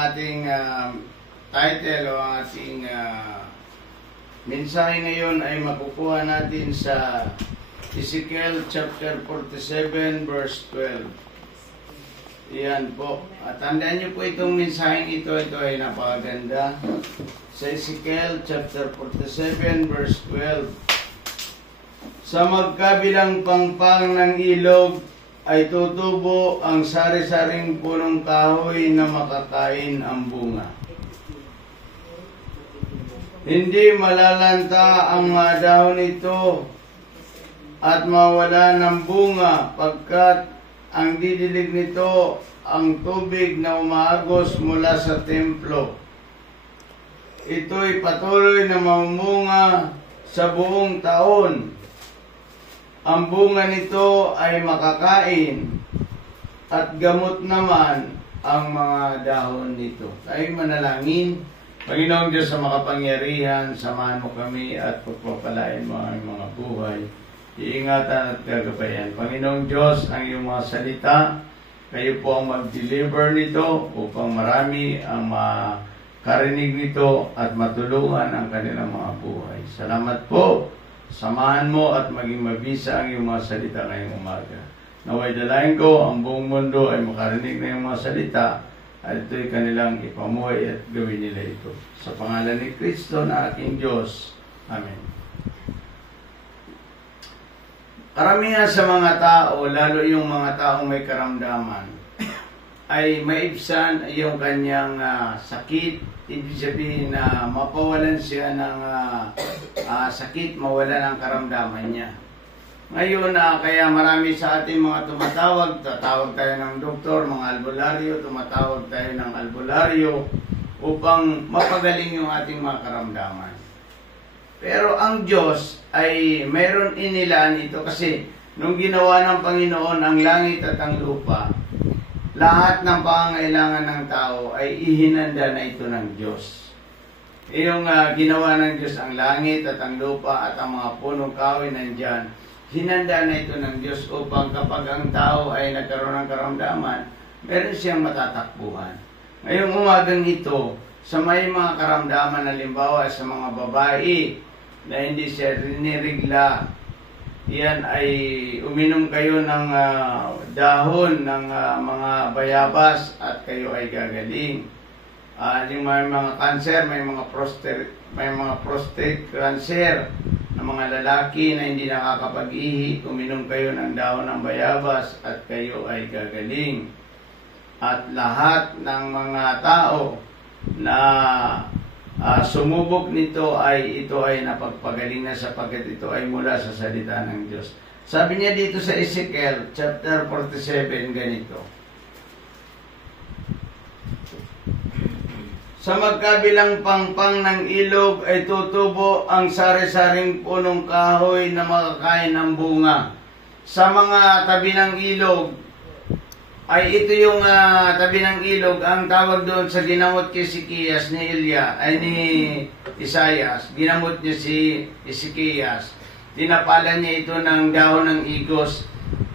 ating title o ang ating mensahe ngayon ay makukuha natin sa Ezekiel chapter 47 verse 12. Iyan po. At tandaan niyo po itong mensaheng ito ay napakaganda. Sa Ezekiel chapter 47 verse 12. Sa magkabilang pangpang ng ilog ay tutubo ang sari-saring punong kahoy na makakain ang bunga. Hindi malalanta ang mga dahon nito at mawala ng bunga pagkat ang didilig nito ang tubig na umaagos mula sa templo. Ito'y patuloy na mamunga sa buong taon. Ang bunga nito ay makakain at gamot naman ang mga dahon nito. Tayo manalangin. Panginoong Diyos sa makapangyarihan, samahan mo kami at pagpapalain mo ang mga buhay. Iingatan at gagabayan. Panginoong Diyos, ang iyong mga salita, kayo po ang mag-deliver nito upang marami ang makarinig nito at matulungan ang kanilang mga buhay. Salamat po. Samahan mo at maging mabisa ang iyong mga salita ngayong umaga. Naway dalayan ko, ang buong mundo ay makarinig na iyong mga salita at ito'y kanilang ipamuhay at gawin nila ito. Sa pangalan ni Kristo na aking Diyos. Amen. Karamihan sa mga tao, lalo yung mga taong may karamdaman, ay maibsan yung kanyang sakit. Ibig sabihin na mapawalan siya ng sakit, mawalan ang karamdaman niya. Ngayon, kaya marami sa ating mga tatawag tayo ng doktor, mga albularyo, tumatawag tayo ng albularyo upang mapagaling yung ating mga karamdaman. Pero ang Diyos ay mayroon inilaan ito kasi nung ginawa ng Panginoon ang langit at ang lupa, lahat ng pangangailangan ng tao ay ihinanda na ito ng Diyos. Yung ginawa ng Diyos ang langit at ang lupa at ang mga punong kahoy nandyan, hinanda na ito ng Diyos upang kapag ang tao ay nagkaroon ng karamdaman, meron siyang matatakbuhan. Ngayong umagang ito, sa may mga karamdaman, halimbawa sa mga babae na hindi siya rinirigla, yan ay uminom kayo ng dahon ng mga bayabas at kayo ay gagaling. Yung may mga cancer, may mga prostate cancer na mga lalaki na hindi nakakapag-ihi, uminom kayo ng dahon ng bayabas at kayo ay gagaling. At lahat ng mga tao na sumubok nito ito ay napagpagaling na sapagkat ito ay mula sa salita ng Diyos. Sabi niya dito sa Ezekiel chapter 47 ganito. Sa magkabilang pangpang ng ilog ay tutubo ang sari-saring punong kahoy na makakain ng bunga. Sa mga tabi ng ilog ay ito yung tabi ng ilog, ang tawag doon sa ginamot kay Ezekias ni Isaias. Ginamot niya si Ezekias. Tinapalan niya ito ng dahon ng igos.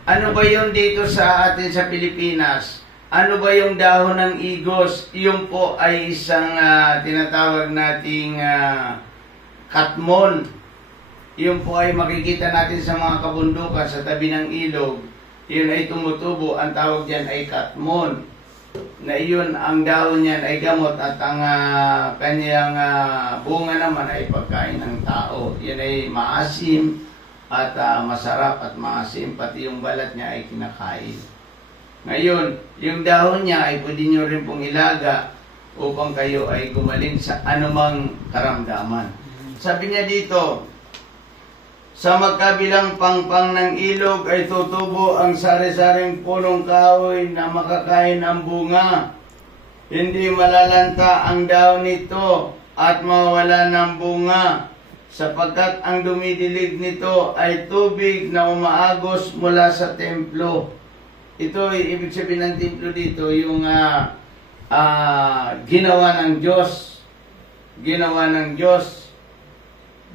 Ano ba yun dito sa atin sa Pilipinas? Ano ba yung dahon ng igos? Yung po ay isang tinatawag nating katmon. Yung po ay makikita natin sa mga kabundukan sa tabi ng ilog. Yun ay tumutubo, ang tawag diyan ay katmon. Na iyon, ang dahon niyan ay gamot at ang kanyang bunga naman ay pagkain ng tao. Yan ay maasim at masarap at maasim, pati yung balat niya ay kinakain. Ngayon, yung dahon niya ay pwede nyo rin pong ilaga upang kayo ay gumaling sa anumang karamdaman. Sabi niya dito, sa magkabilang pangpang ng ilog ay tutubo ang sari-saring punong kahoy na makakain ang bunga. Hindi malalanta ang dahon nito at mawala ng bunga, sapagkat ang dumidilig nito ay tubig na umaagos mula sa templo. Ito ay ibig sabihin ng templo dito, yung ginawa ng Diyos. Ginawa ng Diyos.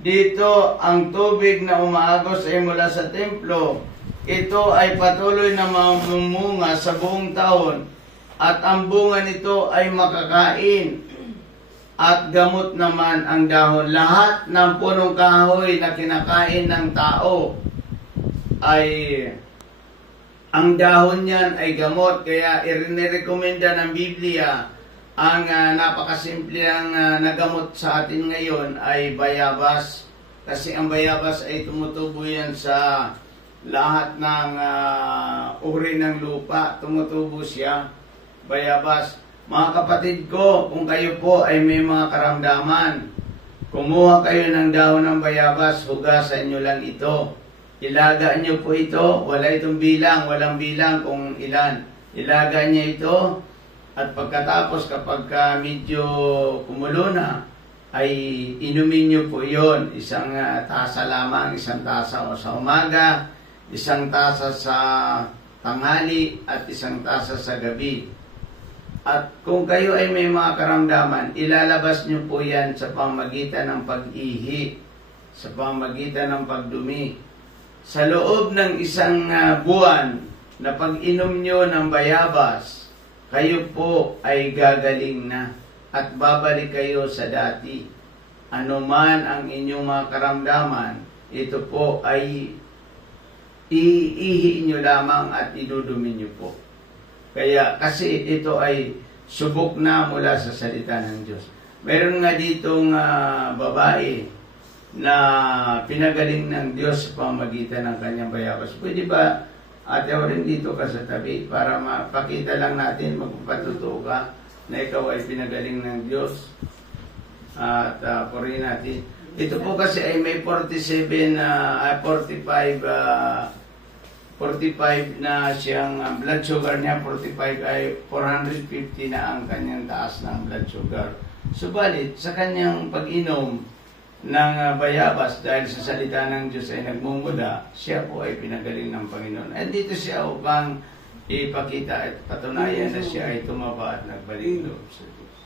Dito, ang tubig na umaagos ay mula sa templo. Ito ay patuloy na mamumunga sa buong taon. at ang bunga nito ay makakain, at gamot naman ang dahon. Lahat ng punong kahoy na kinakain ng tao ay ang dahon niyan ay gamot. Kaya inirekomenda ng Biblia ang napakasimple ang nagamot sa atin ngayon ay bayabas. Kasi ang bayabas ay tumutubo yan sa lahat ng uri ng lupa. Tumutubo siya, bayabas. Mga kapatid ko, kung kayo po ay may mga karamdaman, kumuha kayo ng dahon ng bayabas, hugasan nyo lang ito. Ilaga nyo po ito, wala itong bilang, walang bilang kung ilan. Ilaga nyo ito, at pagkatapos kapag medyo kumulo na, ay inumin nyo po yon. Isang tasa lamang, isang tasa o sa umaga, isang tasa sa tanghali, at isang tasa sa gabi. At kung kayo ay may mga karamdaman, ilalabas nyo po yan sa pamagitan ng pag-ihi, sa pamagitan ng pagdumi. Sa loob ng isang buwan na pag-inom nyo ng bayabas, kayo po ay gagaling na at babalik kayo sa dati. Ano man ang inyong mga karamdaman, ito po ay iihi nyo lamang at idudumi nyo po. Kaya kasi ito ay subok na mula sa salita ng Diyos. Meron nga ditong babae na pinagaling ng Diyos sa pamagitan ng kanyang bayabas. Pwede ba ate rin dito ka sa tabi para mapakita lang natin, magpapatuto ka na ikaw ay pinagaling ng Diyos? At purihin natin. Ito po kasi ay may 45 na siyang blood sugar niya. 45 ay 450 na ang kanyang taas ng blood sugar. Subalit, sa kanyang pag-inom ng bayabas dahil sa salita ng Diyos ay nagmumula, siya po ay pinagaling ng Panginoon. At dito siya upang ipakita at patunayan na siya ay tumaba at nagbalik loob sa Diyos.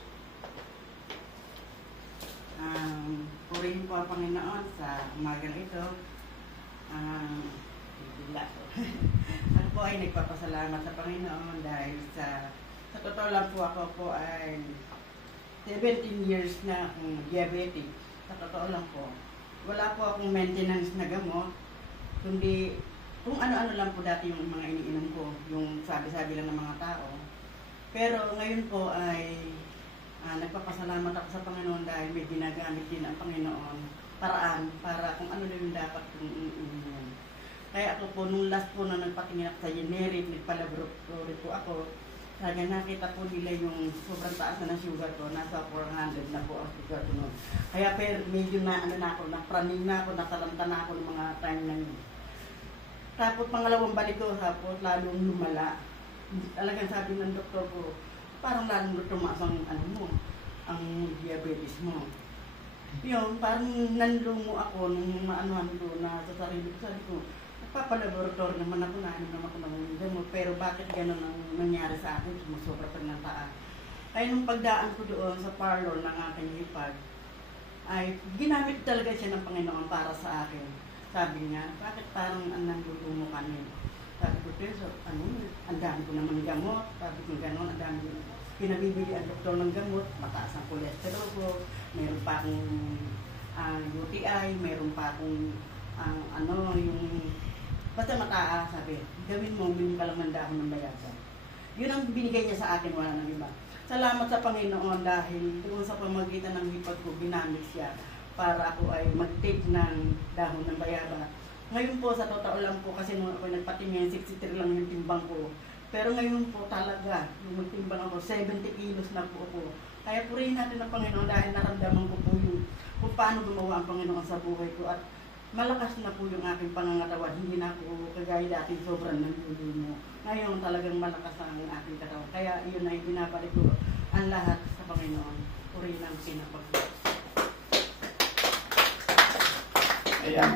Purihin po ang Panginoon sa umagang ito. Ako po ay nagpapasalamat sa Panginoon dahil sa totoo lang po ako po ay 17 years na akong diabetic. Sa totoo lang po, wala po akong maintenance na gamot, kundi kung ano-ano lang po dati yung mga iniinom ko, yung sabi-sabi lang ng mga tao. Pero ngayon po ay nagpapasalamat ako sa Panginoon dahil may ginagamit din ang Panginoon paraan para kung ano na yung dapat kong iniinom. Kaya ako po, nung last po na nagpatingin ako sa generic, nagpalaboratory po ako, kaya nakita po nila yung sobrang taas na ng sugar ko, nasa 400 na po ang sugar ko noon. Kaya pero medyo na napraning na ako, natalanta na ako ng mga time na yun. Tapos pangalawang balik ko, tapos lalong lumala. Talagang sabi ng doktor ko, parang lalong tumaas ang ang diabetes mo. Yun, parang nanlungo ako nung maanuhan ko na sa sarili ko. Sabi ko, nagpapalaboratory naman ako, nainom naman ako ng gamot, pero bakit gano'n ang nangyari sa akin? Sumusobra pa ng taas. Kaya nung pagdaan ko doon sa parlor ng aking hipag, ay ginamit talaga siya ng Panginoon para sa akin. Sabi niya, bakit parang nanlulungo ka niyo? Sabi ko, so, ang dami ko naman gamot. Sabi ko, gano'n, ang dami ko. Pinabibili ang doktor ng gamot, mataas ang cholesterol ko, meron pa akong UTI, meron pa akong yung basta mataas, sabi, gawin mo, bili ka lang ng dahon ng bayabas. Yun ang binigay niya sa akin, wala nang iba. Salamat sa Panginoon dahil doon sa pamagitan ng hipag ko, ginamit siya para ako ay mag-take ng dahon ng bayabas. Ngayon po, sa totoo lang po, kasi nung ako nagpatingin, 63 lang yung timbang ko. Pero ngayon po talaga, nung magtimbang ako, 70 kilos na po ako. Kaya purihin natin ang Panginoon dahil naramdaman ko po yung kung paano gumawa ang Panginoon sa buhay ko. At malakas na po yung aking pangangatawan. Hindi na ako kagaya dati sobrang nanlulumo. Ngayon talagang malakas ang aking katawan. Kaya yun ay binabalik ko ang lahat sa Panginoon. Purihin ang sinapag. Ayan.